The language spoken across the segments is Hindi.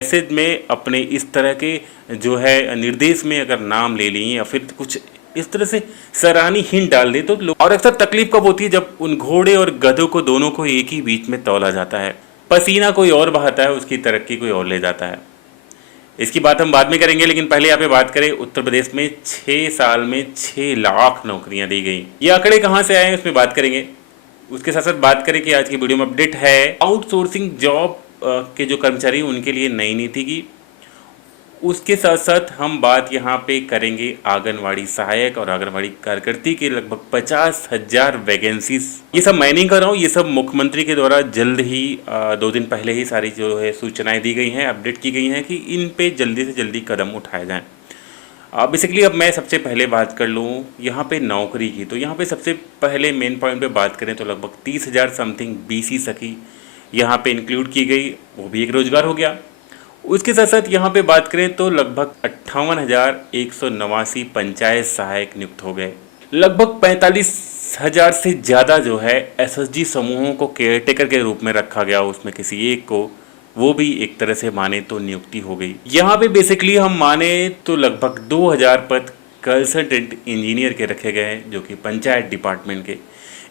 मैसेज में अपने इस तरह के जो है निर्देश में अगर नाम ले लें या फिर कुछ इस तरह से सराहनीय हिंट डाल दे तो लोग। और अक्सर तकलीफ कब होती है जब उन घोड़े और गधों को दोनों को एक ही बीच में तौला जाता है। पसीना कोई और बहाता है, उसकी तरक्की कोई और ले जाता है। इसकी बात हम बाद में करेंगे, लेकिन पहले यहाँ पे बात करें उत्तर प्रदेश में 6 साल में 6 लाख नौकरियां दी गई। ये आंकड़े कहाँ से आए हैं उसमें बात करेंगे। उसके साथ साथ बात करें कि आज की वीडियो में अपडेट है आउटसोर्सिंग जॉब के जो कर्मचारी उनके लिए नई नीति की। उसके साथ साथ हम बात यहाँ पे करेंगे आंगनवाड़ी सहायक और आंगनवाड़ी कार्यकर्ती के लगभग 50,000 वैकेंसीज। ये सब मैं नहीं कर रहा हूँ, ये सब मुख्यमंत्री के द्वारा जल्द ही 2 दिन पहले ही सारी जो है सूचनाएं दी गई हैं, अपडेट की गई हैं कि इन पे जल्दी से जल्दी कदम उठाए जाएँ। बेसिकली अब मैं सबसे पहले बात कर लूँ यहाँ पे नौकरी की, तो यहाँ पे सबसे पहले मेन पॉइंट पे बात करें तो लगभग 30,000 समथिंग BC सखी यहाँ पे इंक्लूड की गई, वो भी एक रोजगार हो गया। उसके साथ साथ यहाँ पे बात करें तो लगभग 58,189 पंचायत सहायक नियुक्त हो गए। लगभग 45,000 से ज़्यादा जो है SSG समूहों को केयरटेकर के रूप में रखा गया, उसमें किसी एक को, वो भी एक तरह से माने तो नियुक्ति हो गई। यहाँ पे बेसिकली हम माने तो लगभग 2,000 पद कंसल्टेंट इंजीनियर के रखे गए हैं, जो कि पंचायत डिपार्टमेंट के।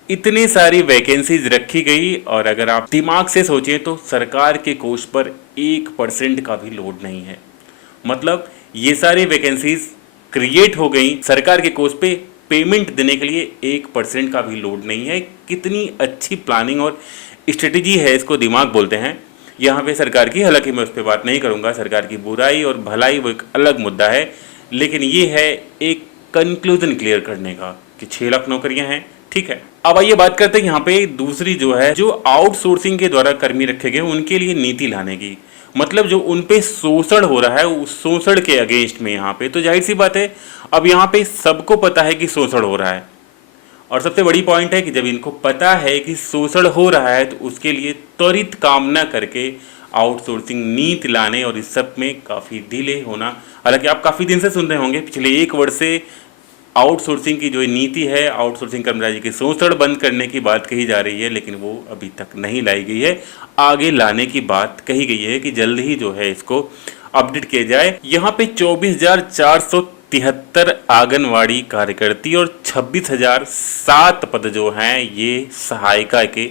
इतनी सारी वैकेंसीज रखी गई और अगर आप दिमाग से सोचें तो सरकार के कोष पर 1% का भी लोड नहीं है। मतलब ये सारी वैकेंसीज क्रिएट हो गई, सरकार के कोष पे पेमेंट देने के लिए 1% का भी लोड नहीं है। कितनी अच्छी प्लानिंग और स्ट्रेटेजी है, इसको दिमाग बोलते हैं यहाँ पे सरकार की। हालांकि मैं उस पर बात नहीं करूँगा, सरकार की बुराई और भलाई वो एक अलग मुद्दा है, लेकिन ये है एक कंक्लूजन क्लियर करने का कि 6 लाख नौकरियां हैं। ठीक है, अब आइए बात करते हैं यहाँ पे दूसरी जो है, जो आउटसोर्सिंग के द्वारा कर्मी रखे गए उनके लिए नीति लाने की। मतलब जो उन पे शोषण हो रहा है उस शोषण के अगेंस्ट में यहाँ पे, तो जाहिर सी बात है अब यहाँ पे सबको पता है कि शोषण हो रहा है। और सबसे बड़ी पॉइंट है कि जब इनको पता है कि शोषण हो रहा है तो उसके लिए त्वरित काम न करके आउटसोर्सिंग नीति लाने और इस सब में काफ़ी डिले होना। हालांकि आप काफ़ी दिन से सुन रहे होंगे, पिछले 1 वर्ष से आउटसोर्सिंग की जो नीति है, आउटसोर्सिंग कर्मचारी के शोषण बंद करने की बात कही जा रही है, लेकिन वो अभी तक नहीं लाई गई है। आगे लाने की बात कही गई है कि जल्द ही जो है इसको अपडेट किया जाए। यहाँ पे 24,473 आंगनवाड़ी कार्यकर्ती और 26,007 पद जो हैं ये सहायिका के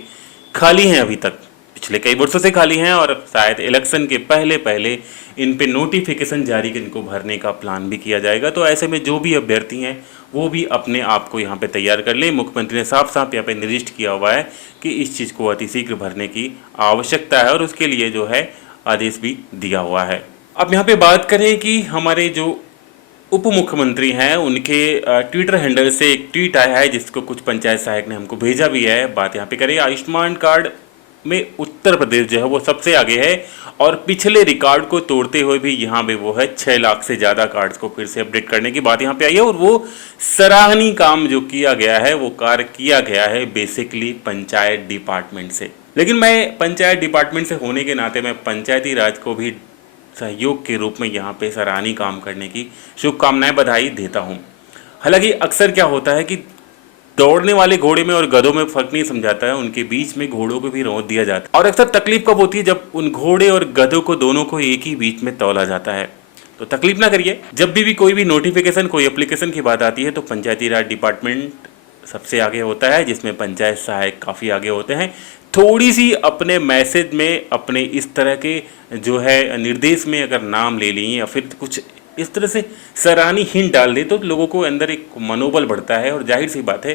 खाली हैं। अभी तक पिछले कई वर्षों से खाली हैं और शायद इलेक्शन के पहले पहले इन पे नोटिफिकेशन जारी कर इनको भरने का प्लान भी किया जाएगा। तो ऐसे में जो भी अभ्यर्थी हैं वो भी अपने आप को यहाँ पे तैयार कर ले। मुख्यमंत्री ने साफ साफ यहाँ पे निर्दिष्ट किया हुआ है कि इस चीज़ को अतिशीघ्र भरने की आवश्यकता है और उसके लिए जो है आदेश भी दिया हुआ है। अब यहाँ पे बात करें कि हमारे जो उप मुख्यमंत्री हैं उनके ट्विटर हैंडल से एक ट्वीट आया है जिसको कुछ पंचायत सहायक ने हमको भेजा भी है। बात यहाँ पे करें आयुष्मान कार्ड में उत्तर प्रदेश जो है वो सबसे आगे है और पिछले रिकॉर्ड को तोड़ते हुए भी यहाँ पे वो है 6 लाख से ज़्यादा कार्ड्स को फिर से अपडेट करने की बात यहाँ पे आई है। और वो सराहनीय काम जो किया गया है वो कार्य किया गया है बेसिकली पंचायत डिपार्टमेंट से। लेकिन मैं पंचायत डिपार्टमेंट से होने के नाते मैं पंचायती राज को भी सहयोग के रूप में यहाँ पे सराहनीय काम करने की शुभकामनाएं, बधाई देता हूँ। हालांकि अक्सर क्या होता है कि दौड़ने वाले घोड़े में और गधों में फर्क नहीं समझाता है, उनके बीच में घोड़ों को भी रोक दिया जाता है। और अक्सर तकलीफ कब होती है जब उन घोड़े और गधों को दोनों को एक ही बीच में तौला जाता है। तो तकलीफ ना करिए, जब भी कोई भी नोटिफिकेशन कोई एप्लीकेशन की बात आती है तो पंचायती राज डिपार्टमेंट सबसे आगे होता है, जिसमें पंचायत सहायक काफ़ी आगे होते हैं। थोड़ी सी अपने मैसेज में अपने इस तरह के जो है निर्देश में अगर नाम ले लें या फिर कुछ इस तरह से सराहनीय हिंट डाल दे तो लोगों को अंदर एक मनोबल बढ़ता है। और जाहिर सी बात है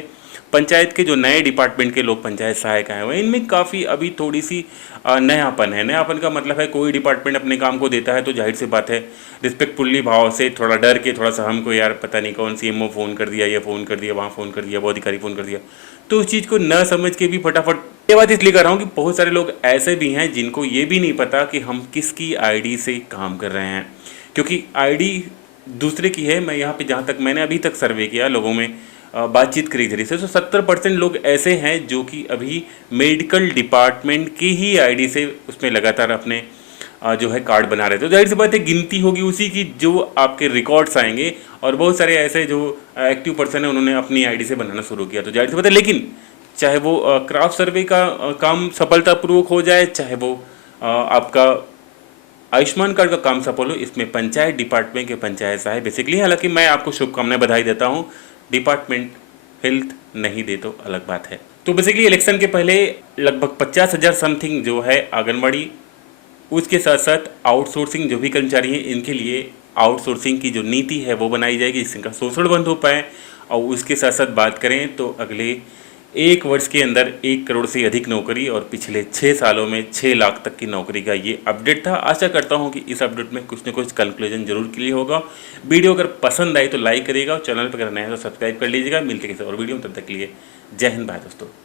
पंचायत के जो नए डिपार्टमेंट के लोग पंचायत सहायक आए हुए हैं इनमें काफ़ी अभी थोड़ी सी नयापन है। नयापन का मतलब है कोई डिपार्टमेंट अपने काम को देता है तो जाहिर सी बात है रिस्पेक्टफुल्ली भाव से, थोड़ा डर के, थोड़ा सा हमको यार पता नहीं कौन CMO फ़ोन कर दिया, ये फ़ोन कर दिया, वहाँ फ़ोन कर दिया, वो अधिकारी फ़ोन कर दिया, तो उस चीज़ को न समझ के भी फटाफट। ये बात इसलिए कर रहा हूँ कि बहुत सारे लोग ऐसे भी हैं जिनको ये भी नहीं पता कि हम किसकी ID से काम कर रहे हैं, क्योंकि ID दूसरे की है। मैं यहाँ पे जहाँ तक मैंने अभी तक सर्वे किया लोगों में बातचीत करी जरिए से, तो 70% लोग ऐसे हैं जो कि अभी मेडिकल डिपार्टमेंट की ही ID से उसमें लगातार अपने जो है कार्ड बना रहे थे। तो जाहिर सी बात है गिनती होगी उसी की जो आपके रिकॉर्ड्स आएंगे। और बहुत सारे ऐसे जो एक्टिव पर्सन है उन्होंने अपनी ID से बनाना शुरू किया, तो जाहिर सी बात है। लेकिन चाहे वो क्राफ्ट सर्वे का काम सफलतापूर्वक हो जाए, चाहे वो आपका आयुष्मान कार्ड का काम सफल हो, इसमें पंचायत डिपार्टमेंट के पंचायत साहब बेसिकली, हालांकि मैं आपको शुभकामनाएं बधाई देता हूं, डिपार्टमेंट हेल्थ नहीं दे तो अलग बात है। तो बेसिकली इलेक्शन के पहले लगभग 50,000 समथिंग जो है आंगनबाड़ी, उसके साथ साथ आउटसोर्सिंग जो भी कर्मचारी हैं इनके लिए आउटसोर्सिंग की जो नीति है वो बनाई जाएगी जिसका शोषण बंद हो पाए। और उसके साथ साथ बात करें तो अगले 1 वर्ष के अंदर 1 करोड़ से अधिक नौकरी और पिछले 6 सालों में 6 लाख तक की नौकरी का ये अपडेट था। आशा करता हूँ कि इस अपडेट में कुछ न कुछ कंक्लूजन जरूर क्लियर होगा। वीडियो अगर पसंद आई तो लाइक करिएगा और चैनल पर अगर नया है तो सब्सक्राइब कर लीजिएगा। मिलते किसी और वीडियो में, तब तक के लिए जय हिंद भाई दोस्तों।